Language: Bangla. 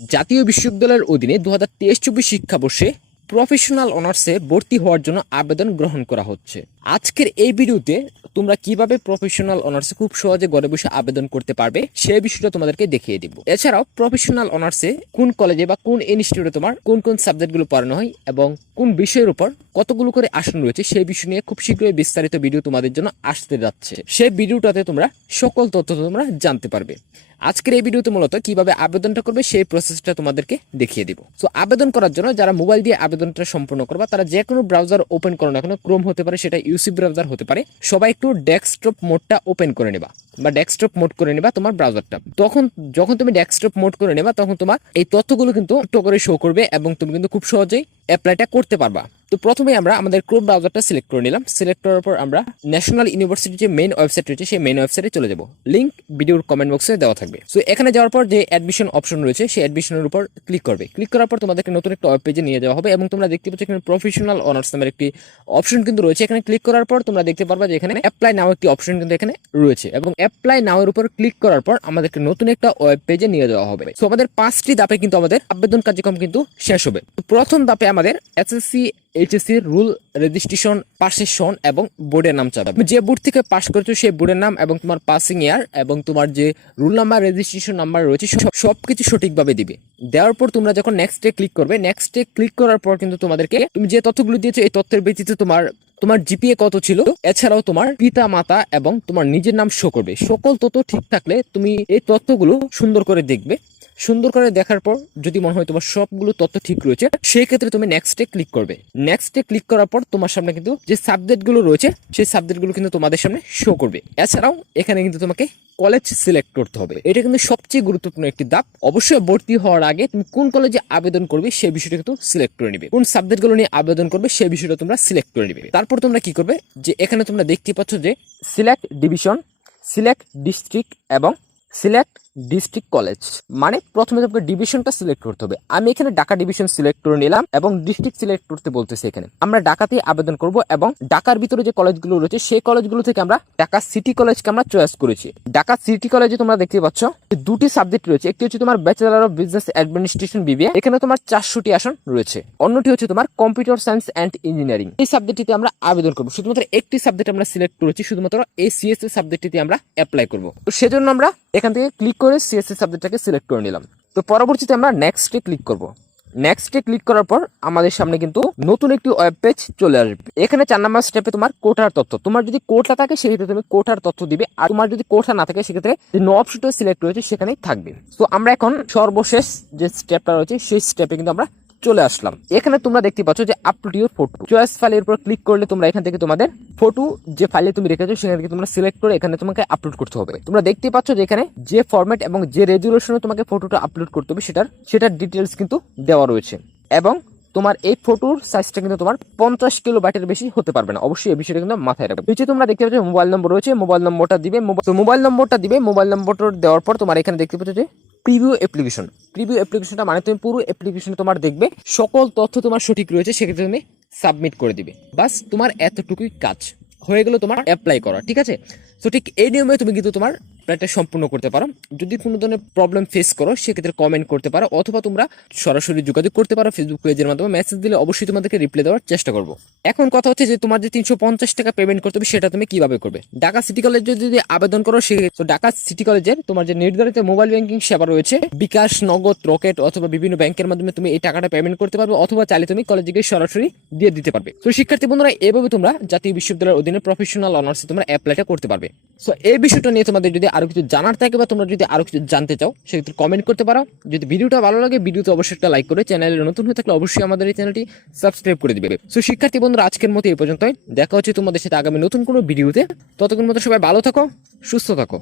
জাতীয় বিশ্ববিদ্যালয়ের অধীনে 2023-24 শিক্ষাবর্ষে প্রফেশনাল অনার্সে ভর্তি হওয়ার জন্য আবেদন গ্রহণ করা হচ্ছে। আজকের এই ভিডিওতে তোমরা কিভাবে প্রফেশনাল অনার্সে খুব সহজে ঘরে বসে আবেদন করতে পারবে সেই বিষয়টা তোমাদেরকে দেখিয়ে দিব। এছাড়াও প্রফেশনাল অনার্সে কোন কলেজে বা কোন ইনস্টিটিউটে তোমার কোন কোন সাবজেক্টগুলো পড়ানো হয় এবং কোন বিষয়ের উপর কতগুলো করে আসন রয়েছে সেই বিষয় নিয়ে খুব শীঘ্রই বিস্তারিত ভিডিও তোমাদের জন্য আসতে যাচ্ছে। সেই ভিডিওটাতে তোমরা সকল তথ্য তোমরা জানতে পারবে। আজকের এই ভিডিওতে মূলত কিভাবে আবেদনটা করবে সেই প্রসেসটা তোমাদেরকে দেখিয়ে দিব। সো আবেদন করার জন্য যারা মোবাইল দিয়ে আবেদনটা সম্পূর্ণ করবা তারা যে কোনো ব্রাউজার ওপেন করো না কেন, ক্রোম হতে পারে, সেটা ইউসি ব্রাউজার হতে পারে, সবাই একটু ডেস্কটপ মোডটা ওপেন করে নেবা বা ডেস্কটপ মোড করে নেবা তোমার ব্রাউজারটা। যখন তুমি ডেস্কটপ মোড করে নেবা তখন তোমার এই তথ্যগুলো কিন্তু ছোট করে শো করবে এবং তুমি কিন্তু খুব সহজেই অ্যাপ্লাইটা করতে পারবা। তো প্রথমে আমরা আমাদের ক্রোম ব্রাউজারটা সিলেক্ট করে নিলাম। সিলেক্ট করার পর আমরা ন্যাশনাল ইউনিভার্সিটির যে মেইন ওয়েবসাইট রয়েছে সেই মেইন ওয়েবসাইটে চলে যাব। লিংক ভিডিওর কমেন্ট বক্সে দেওয়া থাকবে। সো এখানে যাওয়ার পর যে অ্যাডমিশন অপশন রয়েছে সেই অ্যাডমিশনের উপর ক্লিক করবে। ক্লিক করার পর তোমাদেরকে নতুন একটা ওয়েব পেজে নিয়ে যাওয়া হবে এবং তোমরা দেখতে পাচ্ছ এখানে প্রফেশনাল অনার্স নামের একটি অপশন কিন্তু রয়েছে। এখানে ক্লিক করার পর তোমরা দেখতে পারবা যে এখানে অ্যাপ্লাই নাও একটি অপশন কিন্তু এখানে রয়েছে এবং অ্যাপ্লাই নাও এর উপর ক্লিক করার পর আমাদেরকে নতুন একটা ওয়েব পেজে নিয়ে যাওয়া হবে। সো আমাদের 5টি ধাপে কিন্তু আমাদের আবেদন কার্যক্রম কিন্তু শেষ হবে। প্রথম ধাপে আমাদের এসএসসি এইচএসসি রুল রেজিস্ট্রেশন, পাশের সন এবং বোর্ডের নাম চাবে। যে বোর্ড থেকে পাস করেছো সেই বোর্ডের নাম এবং তোমার পাসিং ইয়ার এবং তোমার যে রুল নাম্বার, রেজিস্ট্রেশন নাম্বার রয়েছে সবকিছু সঠিকভাবে দিবে। দেওয়ার পর তোমরা যখন নেক্সটে ক্লিক করবে, নেক্সটে ক্লিক করার পর কিন্তু তোমাদেরকে তুমি যে তথ্যগুলো দিয়েছো এই তথ্যের ভিত্তিতে তোমার জিপিএ কত ছিল, এছাড়াও তোমার পিতা মাতা এবং তোমার নিজের নাম শো করবে। সকল তথ্য ঠিক থাকলে তুমি এই তথ্যগুলো সুন্দর করে দেখবে। সুন্দর করে দেখার পর যদি মনে হয় তোমার সবগুলো তথ্য ঠিক রয়েছে সেই ক্ষেত্রে তুমি নেক্সটে ক্লিক করবে। নেক্সটে ক্লিক করার পর তোমার সামনে কিন্তু যে সাবজেক্টগুলো রয়েছে সেই সাবজেক্টগুলো কিন্তু তোমাদের সামনে শো করবে। এছাড়াও এখানে কিন্তু তোমাকে কলেজ সিলেক্ট করতে হবে। এটা কিন্তু সবচেয়ে গুরুত্বপূর্ণ একটি ধাপ। অবশ্যই ভর্তি হওয়ার আগে তুমি কোন কলেজে আবেদন করবে সেই বিষয়টা কিন্তু সিলেক্ট করে নিবে। কোন সাবজেক্টগুলো নিয়ে আবেদন করবে সেই বিষয়টা তোমরা সিলেক্ট করে নিবে। তারপর তোমরা কি করবে, যে এখানে তোমরা দেখতে পাচ্ছ যে সিলেক্ট ডিভিশন, সিলেক্ট ডিস্ট্রিক্ট এবং সিলেক্ট ডিস্ট্রিক্ট কলেজ, মানে প্রথমে তোমাকে ডিভিশনটা সিলেক্ট করতে হবে। আমি এখানে ঢাকা ডিভিশন সিলেক্ট করে নিলাম এবং ডিস্ট্রিক্ট সিলেক্ট করতে বলতেছে। এখানে আমরা ঢাকাতে আবেদন করব এবং ঢাকার ভিতরে যে কলেজগুলো রয়েছে সেই কলেজগুলো থেকে আমরা ঢাকা সিটি কলেজকে আমরা চয়েস করেছি। ঢাকা সিটি কলেজে তোমরা দেখতে পাচ্ছ দুটি সাবজেক্ট রয়েছে। একটি হচ্ছে তোমার bachelor of business administration BBA, এখানে তোমার 400টি আসন রয়েছে। অন্যটি হচ্ছে তোমার কম্পিউটার সায়েন্স অ্যান্ড ইঞ্জিনিয়ারিং। এই সাবজেক্টটিতে আমরা আবেদন করব। শুধুমাত্র একটি সাবজেক্ট আমরা সিলেক্ট করেছি, শুধুমাত্র এই সিএসসি সাবজেক্টটিতে আমরা অ্যাপ্লাই করব। তো সেজন্য আমরা এখান থেকে ক্লিক করে সিএসসি সাবজেক্টটাকে সিলেক্ট করে নিলাম। তো পরবর্তীতে আমরা নেক্সটে ক্লিক করব। নেক্সটে ক্লিক করার পর আমাদের সামনে কিন্তু নতুন একটি ওয়েব পেজ চলে আসবে। এখানে 4 নাম্বার স্টেপে তোমার কোটার তথ্য, তোমার যদি কোটা থাকে সেক্ষেত্রে তুমি কোটার তথ্য দিবে, আর তোমার যদি কোটা না থাকে সেক্ষেত্রে যে নো অপশনটা সিলেক্ট রয়েছে সেখানেই থাকবে। তো আমরা এখন সর্বশেষ যে স্টেপটা রয়েছে সেই স্টেপে কিন্তু আমরা চলে আসলাম। এখানে তোমরা দেখতে পাচ্ছ যে আপলোড ইউর ফটো, চয়েস ফাইলের উপর ক্লিক করলে তোমরা এখান থেকে তোমাদের ফটো যে ফাইলে তুমি রেখেছো সেখান থেকে তোমরা সিলেক্ট করে এখানে তোমাকে আপলোড করতে হবে। তোমরা দেখতে পাচ্ছ যে এখানে যে ফরম্যাট এবং যে রেজুলেশনে তোমাকে ফটোটা আপলোড করতে হবে সেটার ডিটেলস কিন্তু দেওয়া রয়েছে এবং তোমার এই ফটোর সাইজটা কিন্তু তোমার 50 কিলোবাইটের বেশি হতে পারবে না। অবশ্যই এই বিষয়টা কিন্তু মাথায় রাখবে। নিচে তোমরা দেখতে পাচ্ছ মোবাইল নম্বর রয়েছে, মোবাইল নম্বরটা দিবে। মোবাইল নম্বরটা দেওয়ার পর তোমার এখানে দেখতে পাচ্ছ যে প্রিভিউ অ্যাপ্লিকেশনটা মানে তুমি পুরো অ্যাপ্লিকেশন তোমার দেখবে, সকল তথ্য তোমার সঠিক রয়েছে সেক্ষেত্রে তুমি সাবমিট করে দিবে। বাস তোমার এতটুকুই কাজ হয়ে গেল তোমার অ্যাপ্লাই করা। ঠিক আছে, তো ঠিক এই নিয়মে তুমি কিন্তু তোমার অ্যাপ্লাইটা সম্পূর্ণ করতে পারো। যদি কোনো ধরনের প্রবলেম ফেস করো সেক্ষেত্রে কমেন্ট করতে পারো অথবা তোমরা সরাসরি যোগাযোগ করতে পারো ফেসবুক পেজের মাধ্যমে। মেসেজ দিলে অবশ্যই তোমাদেরকে রিপ্লাই দেওয়ার চেষ্টা করবো। এখন কথা হচ্ছে যে তোমার যে 350 টাকা পেমেন্ট করতে হবে সেটা তুমি কিভাবে করবে। ঢাকা সিটি কলেজে যদি আবেদন করো সেক্ষেত্রে ঢাকা সিটি কলেজের তোমার যে নির্ধারিত মোবাইল ব্যাংকিং সেবা রয়েছে, বিকাশ, নগদ, রকেট অথবা বিভিন্ন ব্যাংকের মাধ্যমে তুমি এই টাকাটা পেমেন্ট করতে পারবে অথবা চাইলে তুমি কলেজে গিয়ে সরাসরি দিয়ে দিতে পারবে। তো শিক্ষার্থী বন্ধুরা, এভাবে তোমরা জাতীয় বিশ্ববিদ্যালয়ের অধীনে প্রফেশনাল অনার্সে তোমরা অ্যাপ্লাইটা করতে পারবে। সো এই বিষয়টা নিয়ে তোমাদের যদি আরো কিছু জানার থাকে বা তোমরা যদি আরো কিছু জানতে চাও সেক্ষেত্রে কমেন্ট করতে পারো। যদি ভিডিওটা ভালো লাগে ভিডিওতে অবশ্যই একটা লাইক করে, চ্যানেলে নতুন হয়ে থাকলে অবশ্যই আমাদের এই চ্যানেলটি সাবস্ক্রাইব করে দিবে। সো শিক্ষার্থী বন্ধুরা, আজকের মতো এই পর্যন্তই। দেখা হচ্ছে তোমাদের সাথে আগামী নতুন কোনো ভিডিওতে। ততক্ষণ মতো সবাই ভালো থাকো, সুস্থ থাকো।